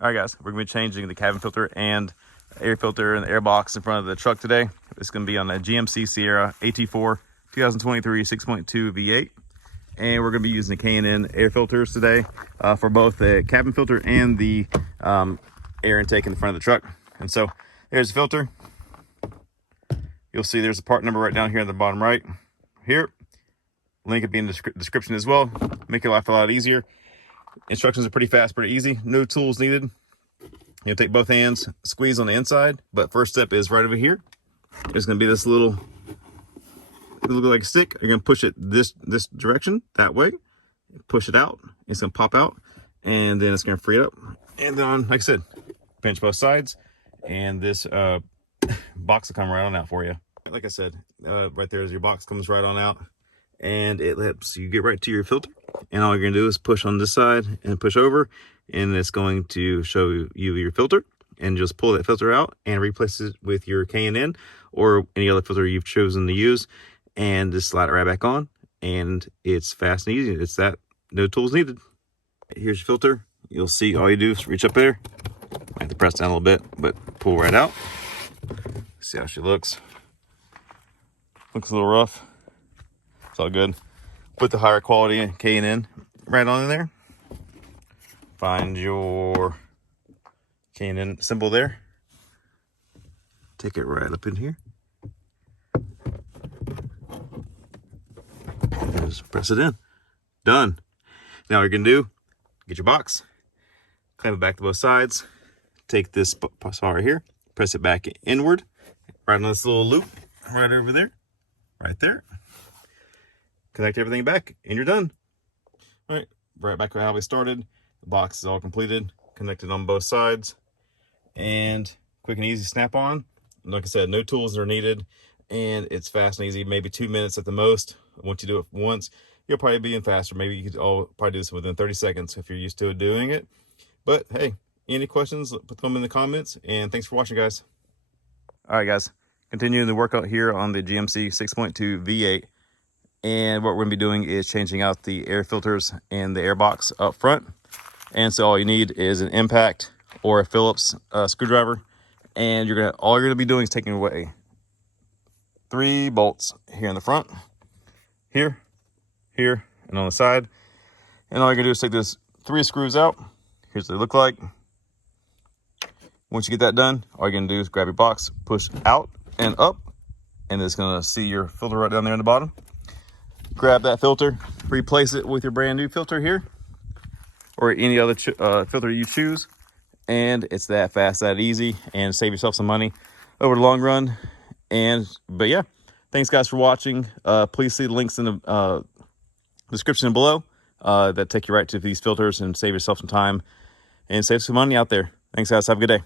All right, guys, we're gonna be changing the cabin filter and air filter and the air box in front of the truck today. It's gonna be on a GMC Sierra AT4 2023 6.2 V8. And we're gonna be using the K&N air filters today for both the cabin filter and the air intake in the front of the truck. And so there's the filter. You'll see there's a part number right down here in the bottom right here. Link will be in the description as well. Make your life a lot easier. Instructions are pretty fast, pretty easy. No tools needed. You'll take both hands, squeeze on the inside. But first step is right over here. There's going to be this little, it looks like a stick. You're going to push it this direction, that way. Push it out. It's going to pop out. And then it's going to free it up. And then, like I said, pinch both sides. And this box will come right on out for you. Like I said, right there is your box, comes right on out. And it lets you get right to your filter. And all you're going to do is push on this side and push over. And it's going to show you your filter. And just pull that filter out and replace it with your K&N or any other filter you've chosen to use. And just slide it right back on. And it's fast and easy. It's that, no tools needed. Here's your filter. You'll see all you do is reach up there. Might have to press down a little bit, but pull right out. See how she looks. Looks a little rough. It's all good. Put the higher quality K&N right on in there. Find your K&N symbol there. Take it right up in here. And just press it in. Done. Now what you're going to do, get your box, clamp it back to both sides. Take this part right here, press it back inward, right on this little loop, right over there, right there. Connect everything back, and you're done. All right, right back to how we started. The box is all completed, connected on both sides, and quick and easy snap on. Like I said, no tools are needed, and it's fast and easy, maybe 2 minutes at the most. Once you do it once, you'll probably be in faster. Maybe you could probably do this within 30 seconds if you're used to doing it. But hey, any questions, put them in the comments, and thanks for watching, guys. All right, guys, continuing the workout here on the GMC 6.2 V8. And what we're going to be doing is changing out the air filters and the air box up front. And so all you need is an impact or a Phillips screwdriver. And all you're going to be doing is taking away 3 bolts here in the front, here, here, and on the side. And all you're going to do is take this 3 screws out. Here's what they look like. Once you get that done, all you're going to do is grab your box, push out and up, and it's going to see your filter right down there in the bottom. Grab that filter, replace it with your brand new filter here, or any other filter you choose, and it's that fast, that easy, and save yourself some money over the long run. But yeah, thanks guys for watching. Please see the links in the description below that take you right to these filters and save yourself some time and save some money out there. Thanks guys, have a good day.